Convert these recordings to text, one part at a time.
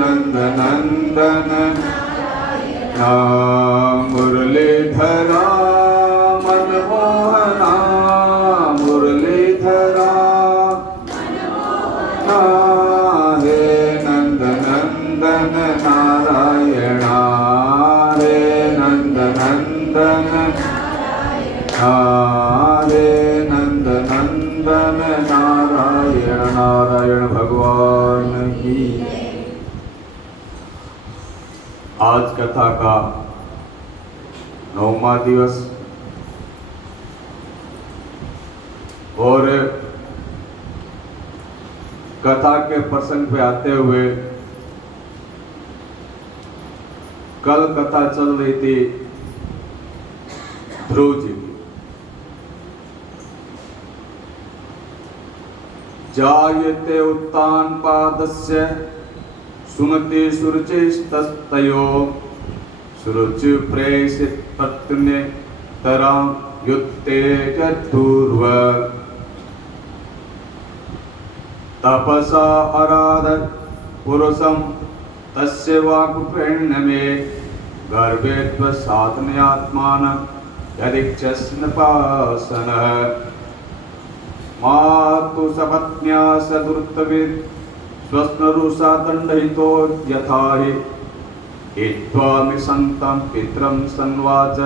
नंदन नंदन मुरलीधरा मनमोहना मुरलीधरा हे नंदनंदन नारायणा हे नंदनंदन हरे नंदनंदन नारायण नारायण भगवान की। आज कथा का 9वां दिवस और कथा के प्रसंग पे आते हुए कल कथा चल रही थी ध्रुव जी की। जायते उत्तान पादस्य सुमति सुरुचिस्तयो सुरुचि प्रेषित पत्ने तरं युत्ते चतुर्व तपसा आराधत पुरुषं तस्य वाक्प्रेण्यमे गर्भे त्वसाधनयात्मानं यदिच्छस्नपासनः मातु सपत्न्या सदुर्तविद स्वस्नरुषा दण्डयितो यथा हि हित्वामि सन्तं पितरं संवाच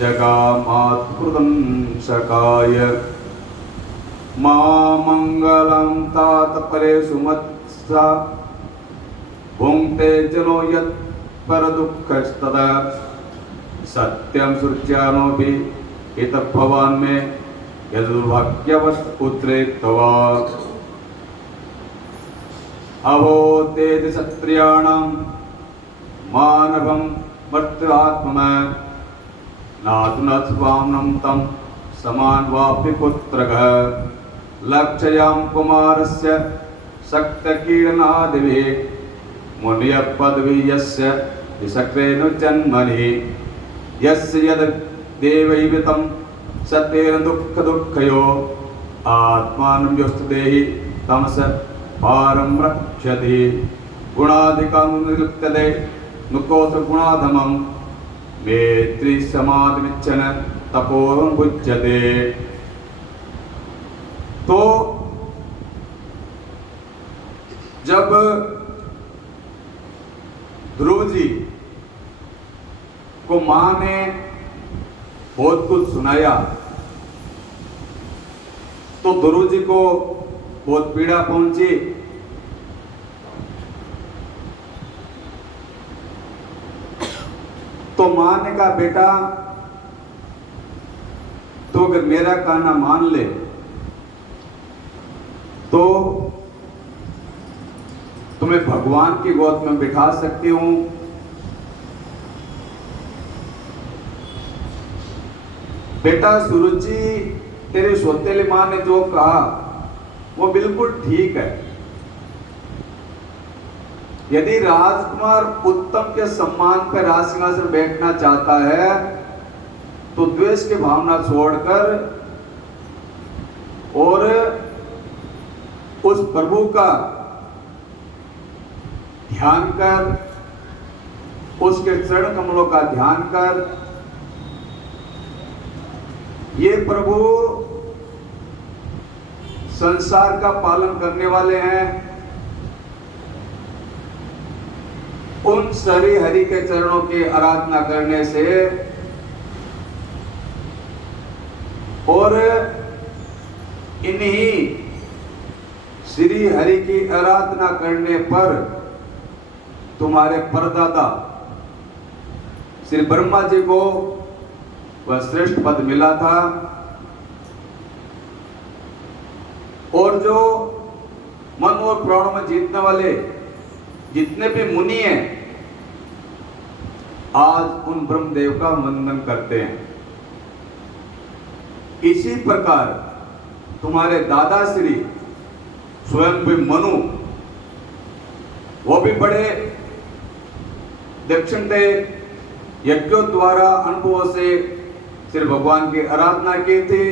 जगामात्कृतं सकाय मा मङ्गलं तात परे सुमत्सा भुङ्क्ते जनो यत् परदुःखस्तदा सत्यं सृज्यानोऽपि इत भवान् मे यदुर्भाग्यवत् पुत्रे तवा अहो तेज क्षत्रियाणां मानवं वर्तआत्मना नातुनत्वाम्नं तं समान वापि पुत्रः लक्षयां कुमारस्य शक्तकीर्णादिभिः मुनियः पदवी यस्य विशक्रेण जन्मनि यस्य यद् देवैवितं सत्येन दुःख दुःखयो आत्मानं योस्तुदेहि तमस पारं रक्षति गुणाधिकं निरुक्तते नुकोस गुणाधमं मेत्री समाधिमिच्छन तपोरं भुज्यते। तो जब ध्रुव जी को मां ने बहुत कुछ सुनाया तो ध्रुव जी को बहुत पीड़ा पहुंची। तो मां ने कहा बेटा तो अगर मेरा कहना मान ले तो तुम्हें भगवान की गोद में बिठा सकती हूं। बेटा सुरुचि तेरी सौतेली मां ने जो कहा वो बिल्कुल ठीक है। यदि राजकुमार उत्तम के सम्मान पर राजसिंहासन बैठना चाहता है तो द्वेष की भावना छोड़कर और उस प्रभु का ध्यान कर, उसके चरण कमलों का ध्यान कर। ये प्रभु संसार का पालन करने वाले हैं। उन श्री हरि के चरणों की आराधना करने से और इन्हीं श्री हरि की आराधना करने पर तुम्हारे परदादा श्री ब्रह्मा जी को वह श्रेष्ठ पद मिला था। और जो मन और प्राणों में जीतने वाले जितने भी मुनि हैं आज उन ब्रह्मदेव का वंदन करते हैं। इसी प्रकार तुम्हारे दादा श्री स्वयं भी मनु वो भी बड़े दक्षिण दे यज्ञों द्वारा अनुभव से श्री भगवान की आराधना की थी।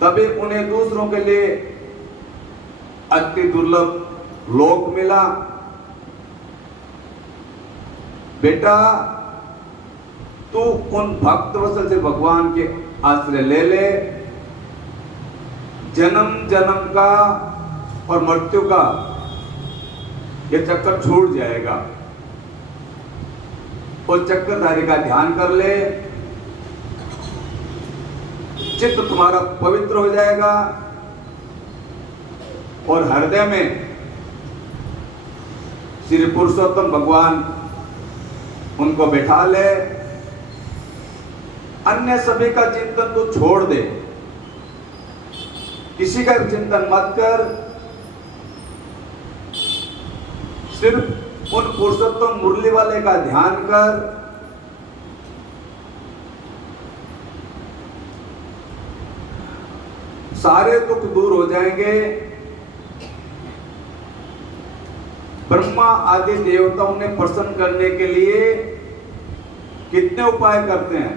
तभी उन्हें दूसरों के लिए अति दुर्लभ लोक मिला। बेटा तू उन भक्त वत्सल से भगवान के आश्रय ले ले, जन्म जन्म का और मृत्यु का ये चक्कर छूट जाएगा। उस चक्रधारी का ध्यान कर ले, चित्त तुम्हारा पवित्र हो जाएगा और हृदय में श्री पुरुषोत्तम भगवान उनको बैठा ले। अन्य सभी का चिंतन तू छोड़ दे, किसी का भी चिंतन मत कर, सिर्फ उन पुरुषोत्तम मुरली वाले का ध्यान कर। सारे दुख दूर हो जाएंगे। ब्रह्मा आदि देवताओं ने प्रसन्न करने के लिए कितने उपाय करते हैं।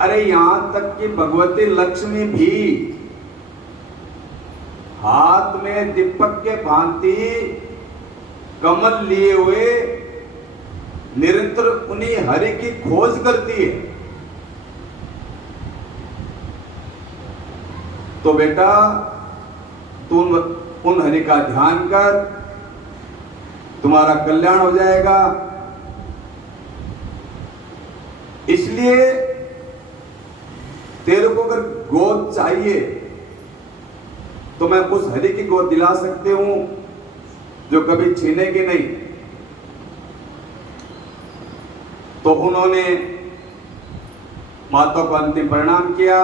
अरे यहां तक कि भगवती लक्ष्मी भी हाथ में दीपक के भांति कमल लिए हुए निरंतर उन्हीं हरि की खोज करती है। तो बेटा तुम उन हरि का ध्यान कर, तुम्हारा कल्याण हो जाएगा। इसलिए तेरे को अगर गोद चाहिए तो मैं उस हरि की गोद दिला सकती हूं जो कभी छीनेगी नहीं। तो उन्होंने माता को अंतिम प्रणाम किया।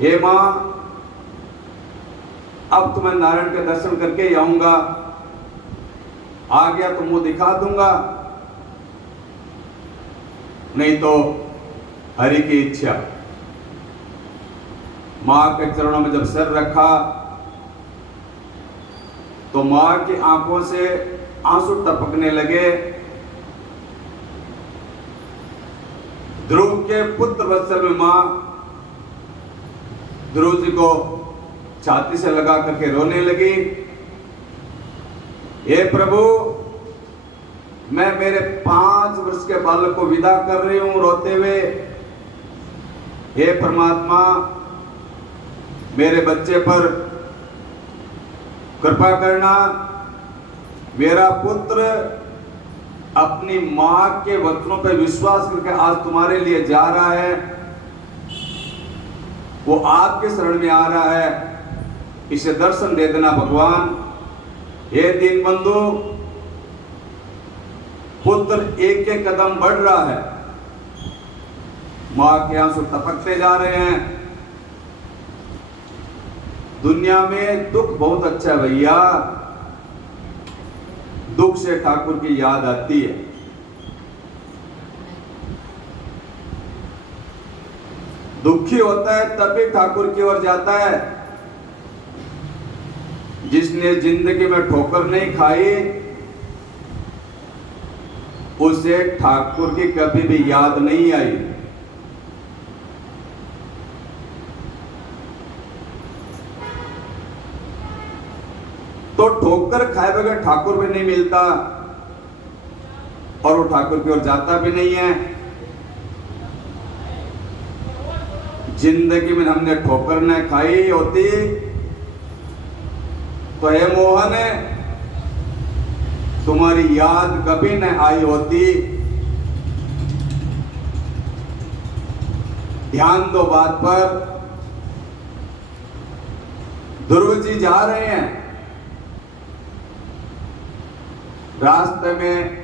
हे मां, अब तो मैं नारायण के दर्शन करके ही आऊंगा, आ गया तो मुंह दिखा दूंगा, नहीं तो हरि की इच्छा। मां के चरणों में जब सिर रखा तो मां की आंखों से आंसू टपकने लगे। ध्रुव के पुत्र वत्सल में मां ध्रुव जी को छाती से लगा करके रोने लगी। हे प्रभु, मैं मेरे 5 वर्ष के बालक को विदा कर रही हूं रोते हुए। हे परमात्मा, मेरे बच्चे पर कृपा करना। मेरा पुत्र अपनी मां के वचनों पर विश्वास करके आज तुम्हारे लिए जा रहा है, वो आपके शरण में आ रहा है, इसे दर्शन दे देना भगवान। हे दीनबंधु, पुत्र एक एक कदम बढ़ रहा है, मां के आंसू टपकते जा रहे हैं। दुनिया में दुख बहुत अच्छा है भैया, दुख से ठाकुर की याद आती है। दुखी होता है तभी ठाकुर की ओर जाता है। जिसने जिंदगी में ठोकर नहीं खाई उसे ठाकुर की कभी भी याद नहीं आई। तो ठोकर खाए बगैर ठाकुर भी नहीं मिलता और वो ठाकुर की ओर जाता भी नहीं है। जिंदगी में हमने ठोकर न खाई होती तो हे मोहन, तुम्हारी याद कभी न आई होती। ध्यान दो बात पर। ध्रुव जी जा रहे हैं, रास्ते में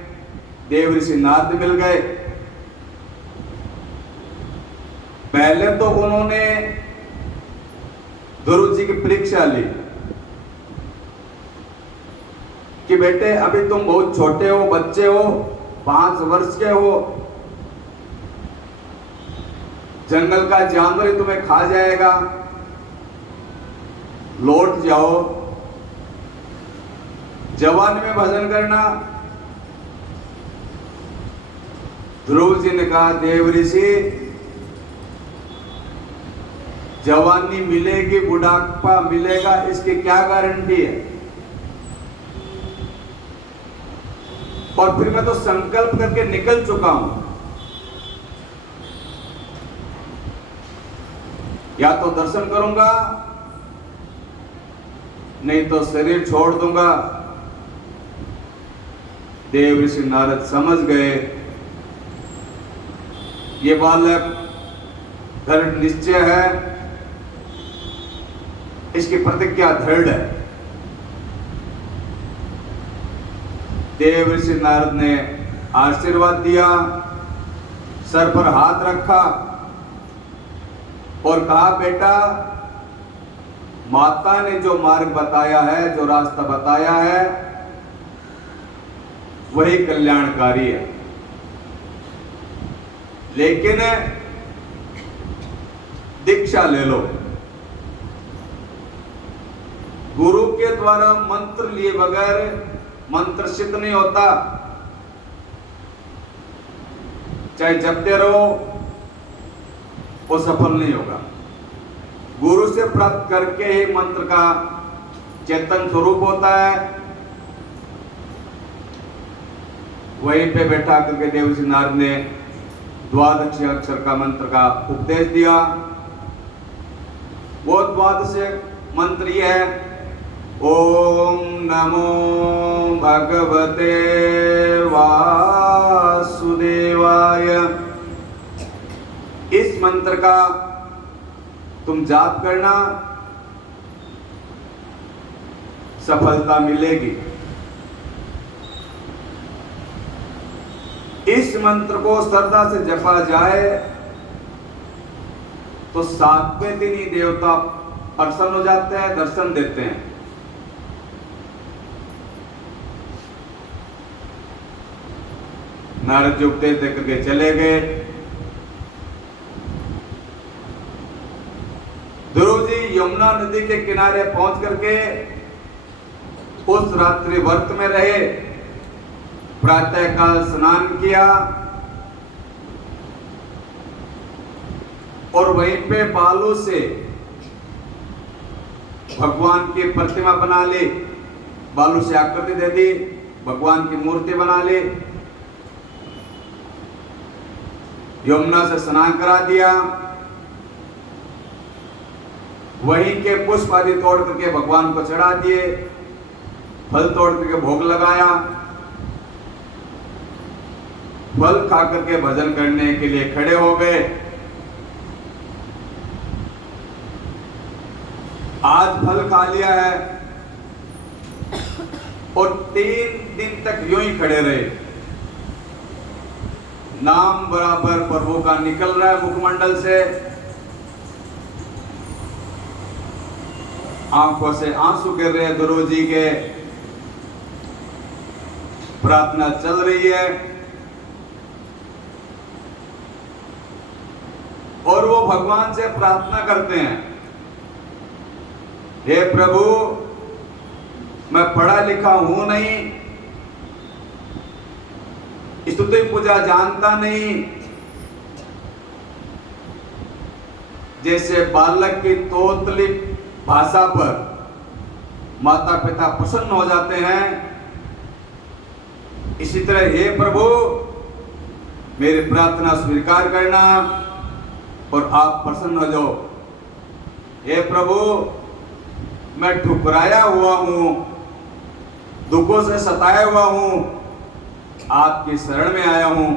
देव ऋषि नारद मिल गए। पहले तो उन्होंने ध्रुव जी की परीक्षा ली कि बेटे अभी तुम बहुत छोटे हो, बच्चे हो, 5 वर्ष के हो, जंगल का जानवर ही तुम्हें खा जाएगा, लौट जाओ, जवानी में भजन करना। ध्रुव जी ने कहा, देव ऋषि जवानी मिलेगी, बुढ़ापा मिलेगा, इसकी क्या गारंटी है? और फिर मैं तो संकल्प करके निकल चुका हूं, या तो दर्शन करूंगा, नहीं तो शरीर छोड़ दूंगा। देव ऋषि नारद समझ गए ये बालक दृढ़ निश्चय है, इसकी प्रतिज्ञा दृढ़ है। देव ऋषि नारद ने आशीर्वाद दिया, सर पर हाथ रखा और कहा, बेटा, माता ने जो मार्ग बताया है, जो रास्ता बताया है, वही कल्याणकारी है। लेकिन दीक्षा ले लो। गुरु के द्वारा मंत्र लिए बगैर मंत्र सिद्ध नहीं होता। चाहे जपते रहो, वो सफल नहीं होगा। गुरु से प्राप्त करके ही मंत्र का चेतन स्वरूप होता है। वहीं पे बैठा करके देवऋषि नारद ने द्वादश अक्षर का मंत्र का उपदेश दिया। वो द्वादश मंत्र ये है, ओम नमो भगवते वासुदेवाय। इस मंत्र का तुम जाप करना, सफलता मिलेगी। इस मंत्र को श्रद्धा से जपा जाए तो 7वें दिन ही देवता प्रसन्न हो जाते हैं, दर्शन देते हैं। नारद जी उपदेश देकर के चले गए। ध्रुव जी यमुना नदी के किनारे पहुंच करके उस रात्रि व्रत में रहे, प्रातः काल स्नान किया और वहीं पे बालू से भगवान की प्रतिमा बना ली, बालू से आकृति दे दी, भगवान की मूर्ति बना ली, यमुना से स्नान करा दिया, वहीं के पुष्प आदि तोड़ करके भगवान को चढ़ा दिए, फल तोड़ करके भोग लगाया, फल खा करके भजन करने के लिए खड़े हो गए। आज फल खा लिया है और 3 दिन तक यूं ही खड़े रहे। नाम बराबर प्रभु का निकल रहा है मुखमंडल से, आंखों से आंसू गिर रहे हैं। ध्रुव जी के प्रार्थना चल रही है और वो भगवान से प्रार्थना करते हैं, हे प्रभु, मैं पढ़ा लिखा हूं नहीं, स्तुति पूजा जानता नहीं, जैसे बालक की तोतली भाषा पर माता पिता प्रसन्न हो जाते हैं, इसी तरह हे प्रभु मेरी प्रार्थना स्वीकार करना और आप प्रसन्न हो जाओ। हे प्रभु, मैं ठुकराया हुआ हूं, दुखों से सताया हुआ हूं, आपकी शरण में आया हूं,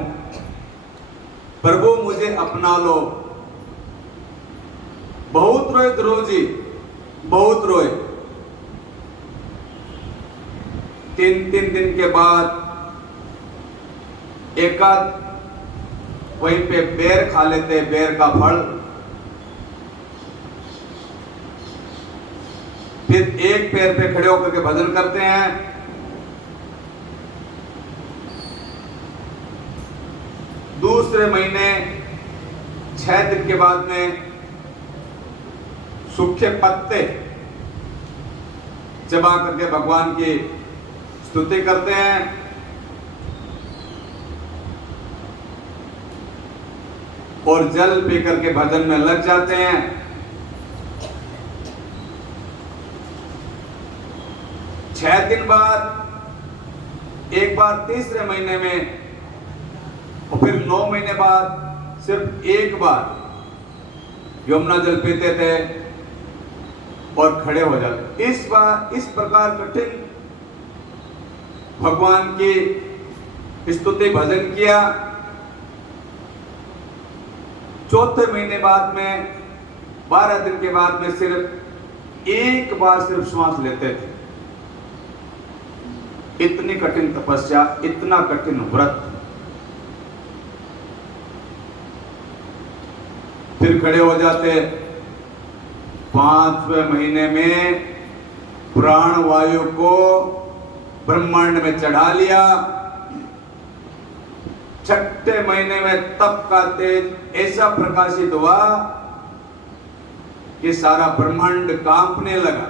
प्रभु मुझे अपना लो। बहुत रोए ध्रुव जी, बहुत रोए। 3 दिन के बाद एकाध वहीं पे बेर खा लेते, बेर का फल। फिर एक पैर पे खड़े होकर के भजन करते हैं। दूसरे महीने 6 दिन के बाद में सूखे पत्ते चबा करके भगवान की स्तुति करते हैं। और जल पी करके भजन में लग जाते हैं। 6 दिन बाद, एक बार तीसरे महीने में, और फिर 9 महीने बाद सिर्फ एक बार यमुना जल पीते थे और खड़े हो जाते। इस प्रकार कठिन भगवान की स्तुति भजन किया। चौथे महीने बाद में 12 दिन के बाद में सिर्फ एक बार सिर्फ श्वास लेते थे। इतनी कठिन तपस्या, इतना कठिन व्रत। फिर खड़े हो जाते। 5वें महीने में प्राण वायु को ब्रह्मांड में चढ़ा लिया। 6ठे महीने में तप का तेज ऐसा प्रकाशित हुआ कि सारा ब्रह्मांड कांपने लगा।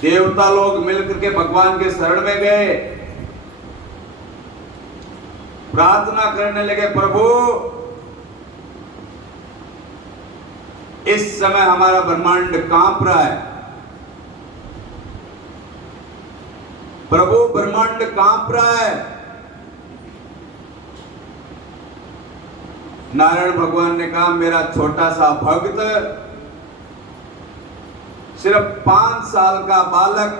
देवता लोग मिलकर के भगवान के शरण में गए, प्रार्थना करने लगे, प्रभु इस समय हमारा ब्रह्मांड कांप रहा है, प्रभु ब्रह्मांड कांप रहा है। नारायण भगवान ने कहा, मेरा छोटा सा भक्त, सिर्फ 5 साल का बालक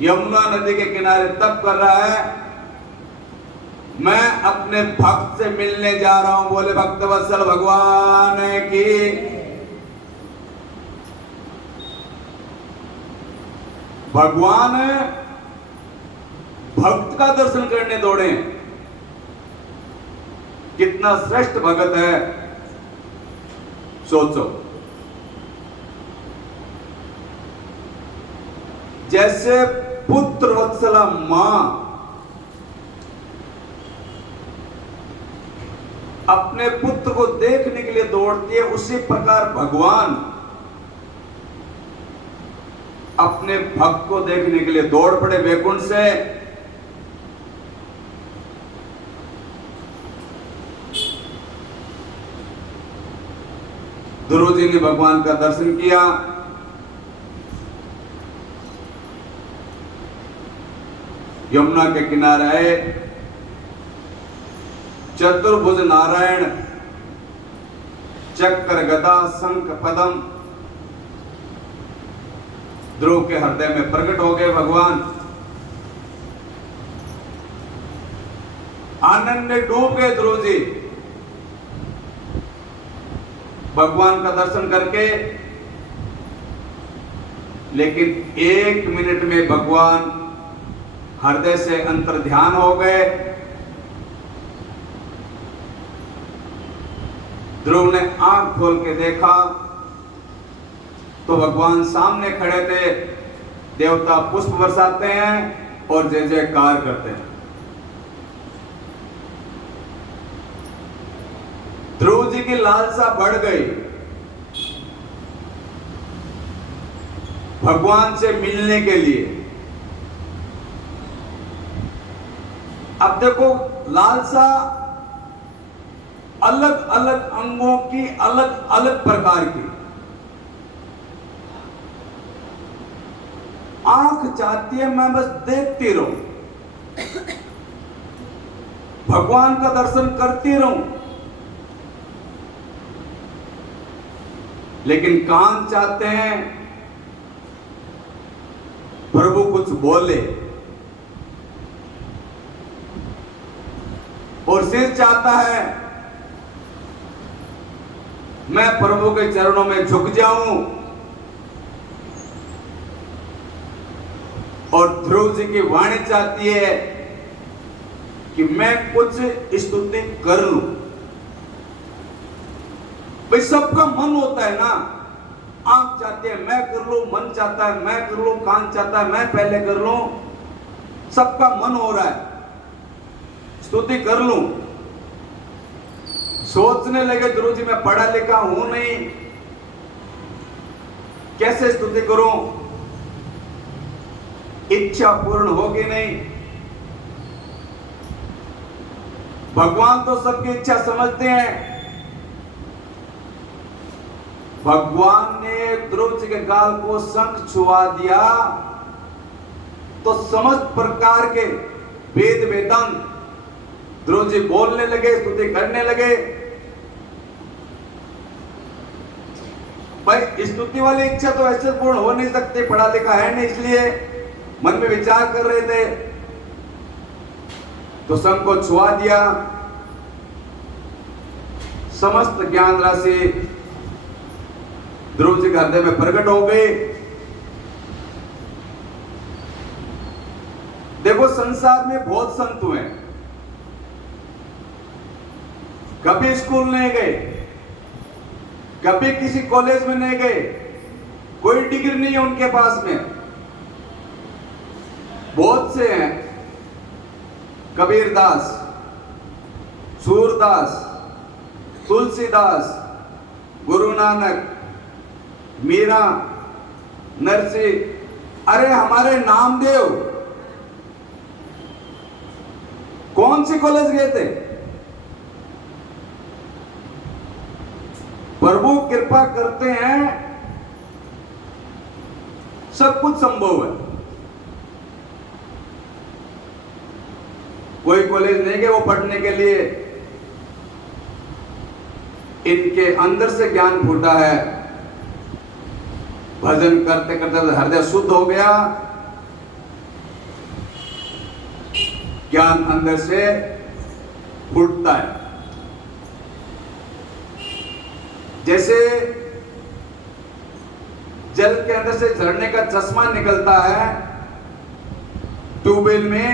यमुना नदी के किनारे तप कर रहा है, मैं अपने भक्त से मिलने जा रहा हूं। बोले भक्तवत्सल भगवान की। भगवान भक्त का दर्शन करने दौड़े। कितना श्रेष्ठ भगत है, सोचो। जैसे पुत्र वत्सला मां अपने पुत्र को देखने के लिए दौड़ती है, उसी प्रकार भगवान अपने भक्त को देखने के लिए दौड़ पड़े वैकुंठ से। ध्रुव जी ने भगवान का दर्शन किया। यमुना के किनारे आए। चतुर्भुज नारायण, चक्र गदा शंख पदम ध्रुव के हृदय में प्रकट हो गए भगवान। आनंद में डूब गए ध्रुव जी भगवान का दर्शन करके। लेकिन 1 मिनट में भगवान हृदय से अंतर ध्यान हो गए। ध्रुव ने आंख खोल के देखा तो भगवान सामने खड़े थे। देवता पुष्प बरसाते हैं और जय जयकार करते हैं। ध्रुव जी की लालसा बढ़ गई भगवान से मिलने के लिए। अब देखो, लालसा अलग अलग अंगों की, अलग अलग प्रकार की। आंख चाहती है मैं बस देखती रहूं, भगवान का दर्शन करती रहूं। लेकिन कान चाहते हैं प्रभु कुछ बोले, और सिर चाहता है मैं प्रभु के चरणों में झुक जाऊं। और ध्रुव जी की वाणी चाहती है कि मैं कुछ स्तुति कर लूं। भाई सबका मन होता है ना, आंख चाहती है मैं कर लूं, मन चाहता है मैं कर लूं, कान चाहता है मैं पहले कर लूं। सबका मन हो रहा है स्तुति कर लूं। सोचने लगे ध्रुव जी मैं पढ़ा लिखा हूं नहीं, कैसे स्तुति करूं, इच्छा पूर्ण होगी नहीं। भगवान तो सबकी इच्छा समझते हैं। भगवान ने ध्रुव जी के गाल को शंख छुआ दिया तो समस्त प्रकार के वेद वेदांत ध्रुव जी बोलने लगे, स्तुति करने लगे। भाई स्तुति वाली इच्छा तो ऐसे पूर्ण हो नहीं सकती, पढ़ा लिखा है नहीं, इसलिए मन में विचार कर रहे थे तो शंख को छुआ दिया। समस्त ज्ञान राशि ध्रुव जी के हृदय में प्रकट हो गई। देखो संसार में बहुत संत हुए, कभी स्कूल नहीं गए, कभी किसी कॉलेज में नहीं गए, कोई डिग्री नहीं है उनके पास में। बहुत से हैं, कबीरदास, सूरदास, तुलसीदास, गुरु नानक, मीरा, नरसिंह, अरे हमारे नामदेव कौन सी कॉलेज गए थे? प्रभु कृपा करते हैं, सब कुछ संभव है। कोई कॉलेज नहीं गए वो पढ़ने के लिए, इनके अंदर से ज्ञान फूटा है। भजन करते करते हृदय शुद्ध हो गया, ज्ञान अंदर से फूटता है। जैसे जल के अंदर से झरने का चश्मा निकलता है ट्यूबवेल में,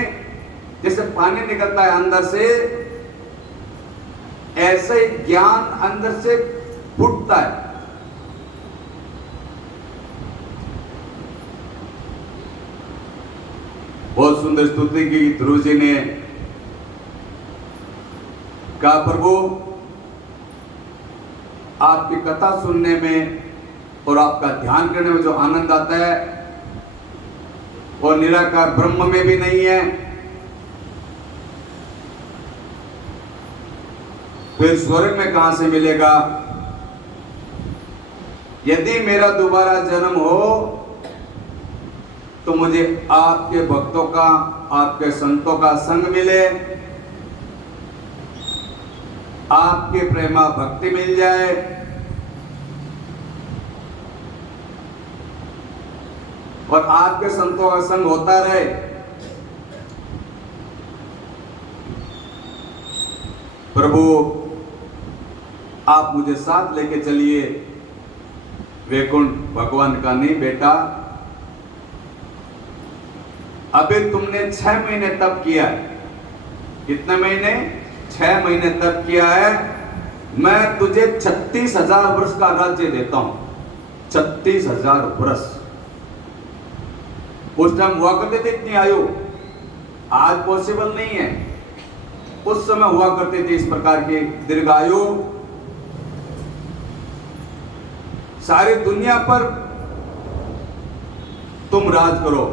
जैसे पानी निकलता है अंदर से, ऐसे ही ज्ञान अंदर से फूटता है। बहुत सुंदर स्तुति की ध्रुव जी ने। कहा प्रभु आपकी कथा सुनने में और आपका ध्यान करने में जो आनंद आता है वो निराकार ब्रह्म में भी नहीं है, फिर स्वर्ग में कहां से मिलेगा। यदि मेरा दोबारा जन्म हो तो मुझे आपके भक्तों का, आपके संतों का संग मिले, आपके प्रेमा भक्ति मिल जाए, और आपके संतों का संग होता रहे। प्रभु आप मुझे साथ लेके चलिए वैकुंठ। भगवान का नहीं बेटा, अभी तुमने 6 महीने तप किया है। कितने महीने? 6 महीने तप किया है। मैं तुझे 36,000 वर्ष का राज्य देता हूं। 36,000 वर्ष। उस टाइम हुआ करते थे इतनी आयु, आज पॉसिबल नहीं है। उस समय हुआ करते थे इस प्रकार की दीर्घायु। सारी दुनिया पर तुम राज करो,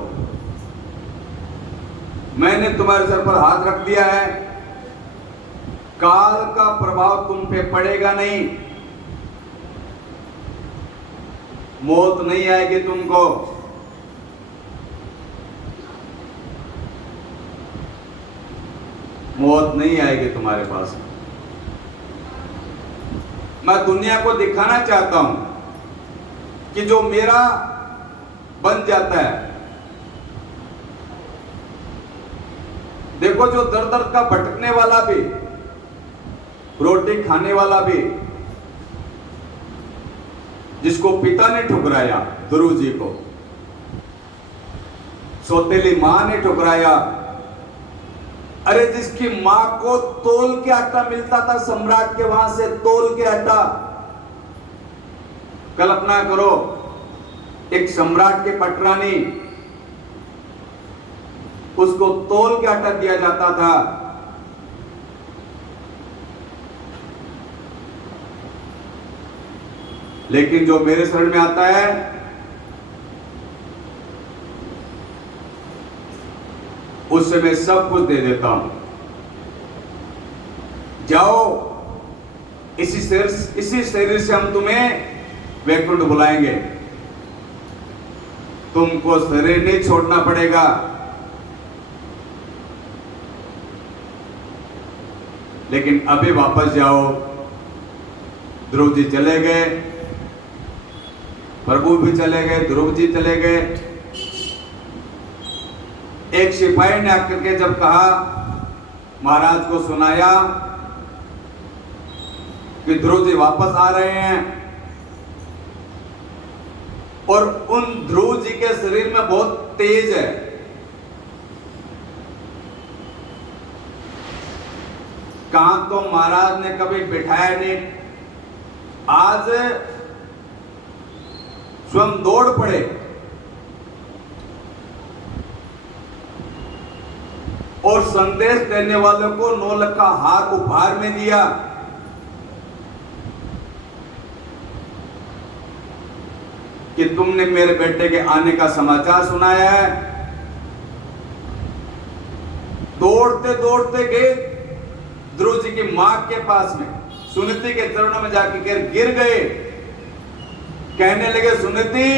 मैंने तुम्हारे सर पर हाथ रख दिया है, काल का प्रभाव तुम पे पड़ेगा नहीं, मौत नहीं आएगी तुमको। मौत नहीं आएगी तुम्हारे पास। मैं दुनिया को दिखाना चाहता हूं कि जो मेरा बन जाता है। देखो जो दर दर का भटकने वाला भी, रोटी खाने वाला भी, जिसको पिता ने ठुकराया, ध्रुव जी को, सौतेली मां ने ठुकराया। अरे जिसकी मां को तोल के आटा मिलता था सम्राट के वहां से, तोल के आटा। कल्पना करो एक सम्राट के पटरानी, उसको तोल के आटा दिया जाता था। लेकिन जो मेरे शरण में आता है उससे मैं सब कुछ दे देता हूं। जाओ, इसी शरीर से हम तुम्हें वैकुंठ बुलाएंगे। तुमको शरीर नहीं छोड़ना पड़ेगा, लेकिन अभी वापस जाओ। ध्रुव जी चले गए, प्रभु भी चले गए, ध्रुव जी चले गए। एक सिपाही ने आकर के जब कहा, महाराज को सुनाया कि ध्रुव जी वापस आ रहे हैं, और उन ध्रुव जी के शरीर में बहुत तेज है। कहां तो महाराज ने कभी बिठाया नहीं, आज स्वयं दौड़ पड़े। और संदेश देने वालों को 9 लाख का हार उपहार में दिया। कि तुमने मेरे बेटे के आने का समाचार सुनाया है। दौड़ते दौड़ते गए ध्रुव जी की मां के पास में, सुनीति के चरणों में जाके गिर गए। कहने लगे, सुनीति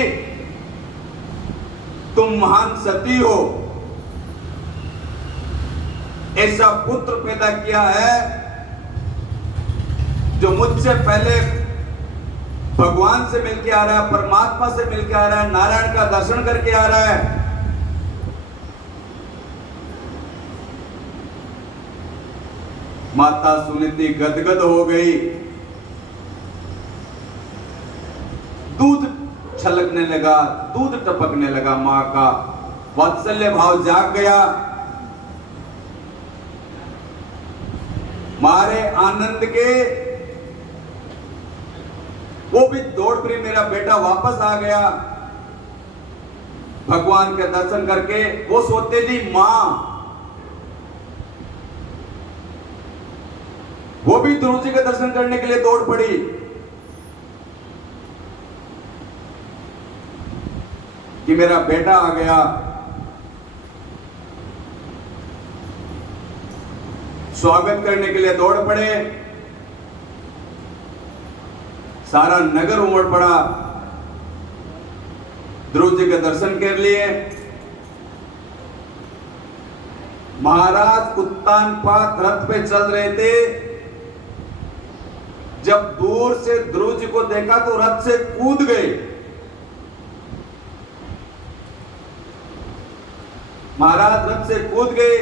तुम महान सती हो, ऐसा पुत्र पैदा किया है जो मुझसे पहले भगवान से मिलके आ रहा है, परमात्मा से मिलके आ रहा है, नारायण का दर्शन करके आ रहा है। माता सुनीति गदगद हो गई, दूध छलकने लगा, दूध टपकने लगा, मां का वात्सल्य भाव जाग गया। मारे आनंद के वो भी दौड़ पड़ी, मेरा बेटा वापस आ गया भगवान के दर्शन करके। वो सौतेली मां, वो भी ध्रुव जी के दर्शन करने के लिए दौड़ पड़ी। कि मेरा बेटा आ गया। स्वागत करने के लिए दौड़ पड़े। सारा नगर उमड़ पड़ा ध्रुव जी के दर्शन कर लिए। महाराज उत्तान पात रथ पे चल रहे थे। जब दूर से ध्रुव जी को देखा तो रथ से कूद गए। महाराज रथ से कूद गए।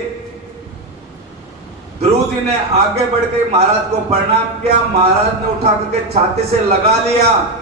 ध्रुव जी ने आगे बढ़ के महाराज को प्रणाम किया। महाराज ने उठा करके छाती से लगा लिया।